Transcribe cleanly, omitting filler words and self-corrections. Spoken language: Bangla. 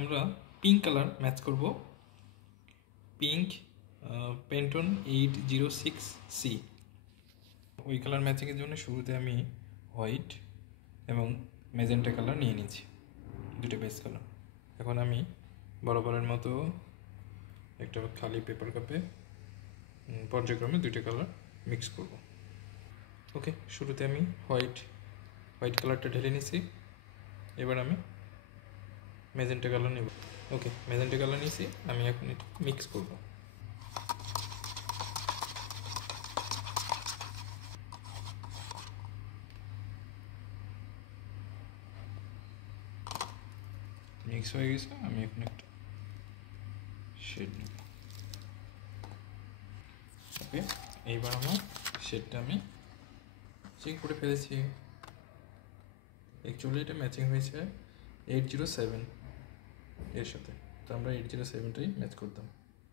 আমরা পিঙ্ক কালার ম্যাচ করব। Pink Pantone 806C। ওই কালার ম্যাচিংয়ের জন্য শুরুতে আমি হোয়াইট এবং ম্যাজেন্টা কালার নিয়ে নিচ্ছি, দুটো বেস কালার। এখন আমি বরাবরের মতো একটা খালি পেপার কাপে পর্যায়ক্রমে দুটো কালার মিক্স করব। ওকে, শুরুতে আমি হোয়াইট কালারটা ঢেলে নিছি। এবার আমি ম্যাজেন্টা কালার নেব। ওকে, ম্যাজেন্টা কালার নিয়েছি, আমি এখন এটা মিক্স করব। মিক্স হয়ে গেছে, আমি এখন একটা শেড নেব। ওকে, এইবার আমার শেডটা আমি চেক করে ফেলেছি। অ্যাকচুয়ালি এটা ম্যাচিং হয়েছে 807 এর সাথে, তো আমরা 807টাই ম্যাচ করতাম।